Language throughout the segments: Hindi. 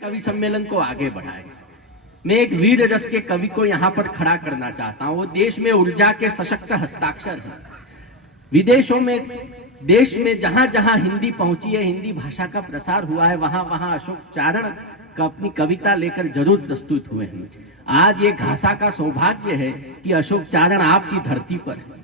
कवि सम्मेलन को आगे बढ़ाए। मैं एक वीर रस के कवि को यहाँ पर खड़ा करना चाहता हूँ। वो देश में ऊर्जा के सशक्त हस्ताक्षर हैं। विदेशों में, देश में जहाँ जहाँ हिंदी पहुंची है, हिंदी भाषा का प्रसार हुआ है, वहाँ वहाँ अशोक चारण का अपनी कविता लेकर जरूर प्रस्तुत हुए हैं। आज ये घासा का सौभाग्य है कि अशोक चारण आपकी धरती पर है।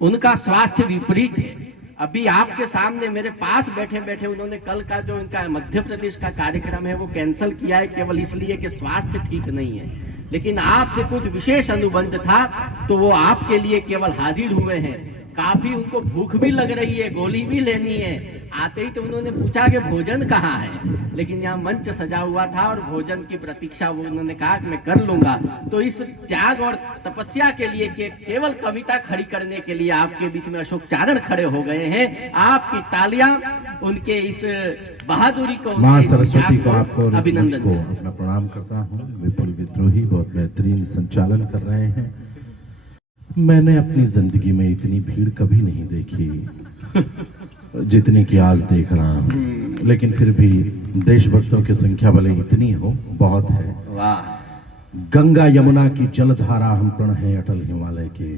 उनका स्वास्थ्य विपरीत है। अभी आपके सामने मेरे पास बैठे बैठे उन्होंने कल का जो इनका मध्य प्रदेश का कार्यक्रम है वो कैंसिल किया है, केवल इसलिए कि स्वास्थ्य ठीक नहीं है। लेकिन आपसे कुछ विशेष अनुबंध था तो वो आपके लिए केवल हाजिर हुए हैं। काफी उनको भूख भी लग रही है, गोली भी लेनी है। आते ही तो उन्होंने पूछा कि भोजन कहाँ है, लेकिन यहाँ मंच सजा हुआ था और भोजन की प्रतीक्षा वो उन्होंने कहा कि मैं कर लूंगा। तो इस त्याग और तपस्या के लिए कि केवल कविता खड़ी करने के लिए आपके बीच में अशोक चारण खड़े हो गए हैं। आपकी तालियां उनके इस बहादुरी को, माँ सरस्वती को, आपको अभिनंदन को अपना प्रणाम करता हूँ। विपुल विद्रोही बहुत बेहतरीन संचालन कर रहे हैं। मैंने अपनी जिंदगी में इतनी भीड़ कभी नहीं देखी जितनी कि आज देख रहा हूँ, लेकिन फिर भी देशभक्तों की संख्या भले इतनी हो, बहुत है। वाह। गंगा यमुना की जलधारा हम प्रण है अटल हिमालय के।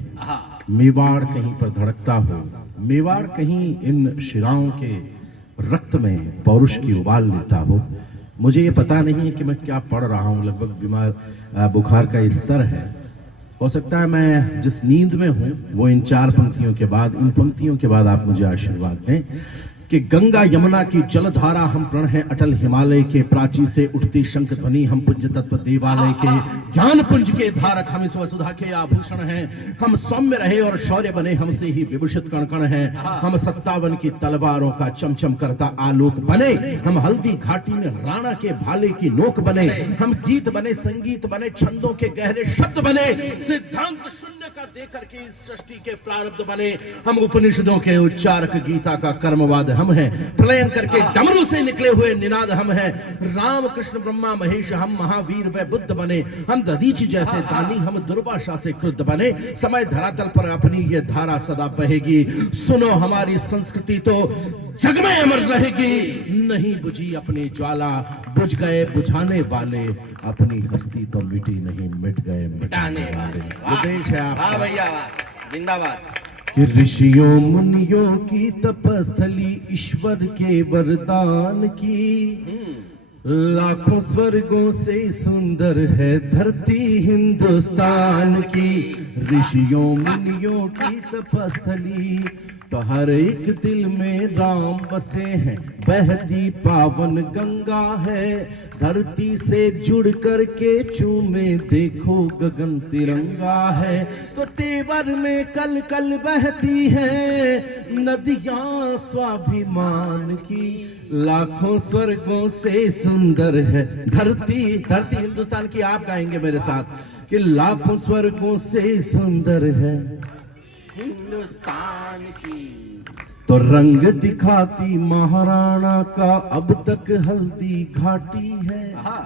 मेवाड़ कहीं पर धड़कता हो, मेवाड़ कहीं इन शिराओं के रक्त में पौरुष की उबाल लेता हो। मुझे ये पता नहीं है कि मैं क्या पढ़ रहा हूँ। लगभग बीमार बुखार का स्तर है। हो सकता है मैं जिस नींद में हूं वो इन चार पंक्तियों के बाद, इन पंक्तियों के बाद आप मुझे आशीर्वाद दें कि गंगा यमुना की जलधारा हम प्रण है अटल हिमालय के। प्राची से उठती शंख ध्वनि हम पुंज तत्व देवालय के। ज्ञान पुंज के धारक हम इस वसुधा के आभूषण हैं। हम सौम्य रहे और शौर्य बने, हमसे ही विभूषित कण कण हैं। हम 57 की तलवारों का चमचम करता आलोक बने। हम हल्दी घाटी में राणा के भाले की नोक बने। हम गीत बने, संगीत बने, छंदों के गहरे शब्द बने। सिद्धांत शून्य का देकर के इस सृष्टि के प्रारब्ध बने। हम उपनिषदों के उच्चारक, गीता का कर्मवाद हम हैं। प्रलयन करके डमरू से निकले हुए निनाद हम हैं। राम कृष्ण ब्रह्मा महेश हम महावीर व बुद्ध बने। हम दधीचि जैसे दानी, हम दुर्वासा से क्रुद्ध बने। समय धरातल पर अपनी ये धारा सदा बहेगी। सुनो हमारी संस्कृति तो जग में अमर रहेगी। नहीं बुझी अपनी ज्वाला, बुझ गए बुझाने वाले। अपनी हस्ती तो मिटी नहीं, मिट गए मिटाने वाले। वो देश है आपका। भैया जिंदाबाद। कि ऋषियों मुनियों की तपस्थली, ईश्वर के वरदान की। लाखों स्वर्गों से सुंदर है धरती हिंदुस्तान की। ऋषियों मुनियों की तपस्थली, तो हर एक दिल में राम बसे हैं। बहती पावन गंगा है, धरती से जुड़ कर के चूमे देखो गगन तिरंगा है। तो तेवर में कल कल बहती है नदियां स्वाभिमान की। लाखों स्वर्गों से सुंदर है धरती। धरती हिंदुस्तान की आप गाएंगे मेरे साथ कि लाखों स्वर्गों से सुंदर है हिंदुस्तान की। तो रंग दिखाती महाराणा का अब तक हल्दी घाटी है।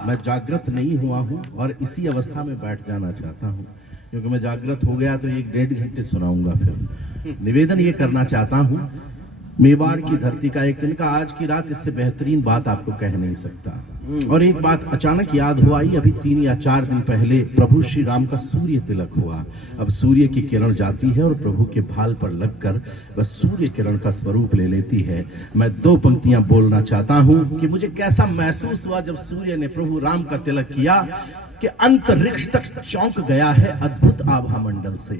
मैं जागृत नहीं हुआ हूं और इसी अवस्था में बैठ जाना चाहता हूं, क्योंकि मैं जागृत हो गया तो 1-1.5 घंटे सुनाऊंगा। फिर निवेदन ये करना चाहता हूं, मेवाड़ की धरती का एक दिन का, आज की रात इससे बेहतरीन बात आपको कह नहीं सकता। और एक बात अचानक याद हो आई। अभी 3 या 4 दिन पहले प्रभु श्री राम का सूर्य तिलक हुआ। अब सूर्य की किरण जाती है और प्रभु के भाल पर लगकर वह सूर्य किरण का स्वरूप ले लेती है। मैं 2 पंक्तियां बोलना चाहता हूं कि मुझे कैसा महसूस हुआ जब सूर्य ने प्रभु राम का तिलक किया कि अंतरिक्ष तक चौंक गया है अद्भुत आभा मंडल से।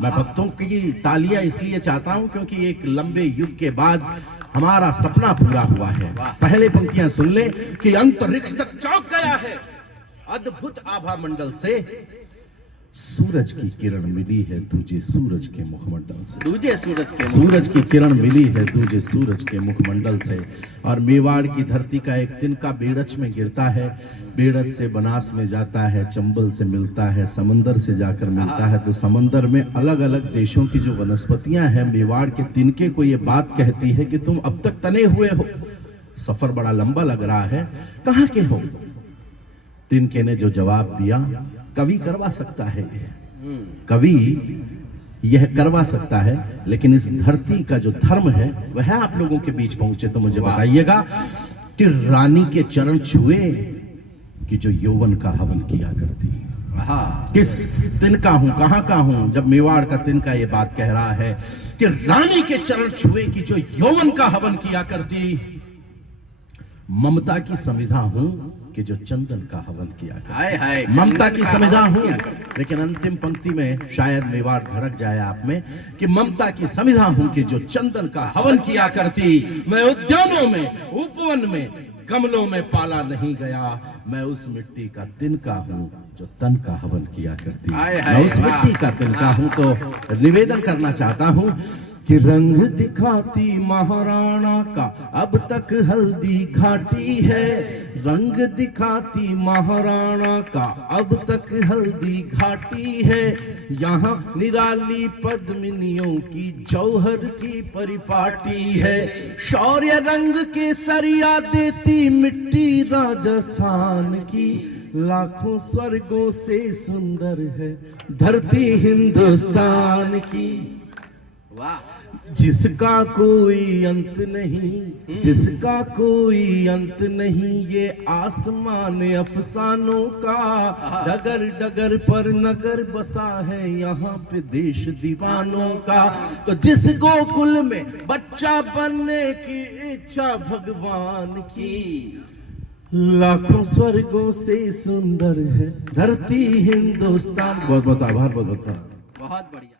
मैं भक्तों की तालियां इसलिए चाहता हूं क्योंकि एक लंबे युग के बाद हमारा सपना पूरा हुआ है। पहले पंक्तियां सुन ले कि अंतरिक्ष तक चौंक गया है अद्भुत आभा मंडल से। सूरज की किरण मिली है तुझे सूरज के मुखमंडल से। दूजे सूरज की किरण मिली है तुझे सूरज के मुखमंडल से। और मेवाड़ की धरती का एक तिनका बेड़च में गिरता है। बेड़च से बनास में जाता है, चंबल से मिलता है, समंदर से जाकर मिलता है। तो समंदर में अलग अलग देशों की जो वनस्पतियां हैं, मेवाड़ के तिनके को ये बात कहती है कि तुम अब तक तने हुए हो, सफर बड़ा लंबा लग रहा है, कहाँ के हो। तिनके ने जो जवाब दिया, कवि करवा सकता है, कवि यह करवा सकता है, लेकिन इस धरती का जो धर्म है वह आप लोगों के बीच पहुंचे तो मुझे बताइएगा कि रानी के चरण छुए कि जो यौवन का हवन किया करती। हाँ, किस तिनका हूं, कहां का हूं, जब मेवाड़ का तिनका ये बात कह रहा है कि रानी के चरण छुए कि जो यौवन का हवन किया करती। ममता की समिधा हूं कि जो चंदन का हवन किया करती। हाय हाय, ममता की चंदन का समिधा हवन हूं, किया करती। लेकिन अंतिम पंक्ति में शायद मेवाड़ धड़क जाए आप में कि ममता की समिधा हूं कि जो चंदन का हवन किया करती। मैं उद्यानों में, उपवन में, गमलों में पाला नहीं गया। मैं उस मिट्टी का तिनका हूं जो तन का हवन किया करती। हाय हाय, मैं उस वाह। मिट्टी का तिनका हूं। तो निवेदन करना चाहता हूं कि रंग दिखाती महाराणा का अब तक हल्दी घाटी है। रंग दिखाती महाराणा का अब तक हल्दी घाटी है। यहाँ निराली पद्मिनियों की जौहर की परिपाटी है। शौर्य रंग के सरिया देती मिट्टी राजस्थान की। लाखों स्वर्गों से सुंदर है धरती हिंदुस्तान की। वाह, जिसका कोई अंत नहीं, जिसका कोई अंत नहीं, ये आसमान अफसानों का। डगर डगर पर नगर बसा है यहाँ पे देश दीवानों का। तो जिस गोकुल में बच्चा बनने की इच्छा भगवान की। लाखों स्वर्गों से सुंदर है धरती हिंदुस्तान। बहुत बहुत आभार, बहुत बहुत बहुत बढ़िया।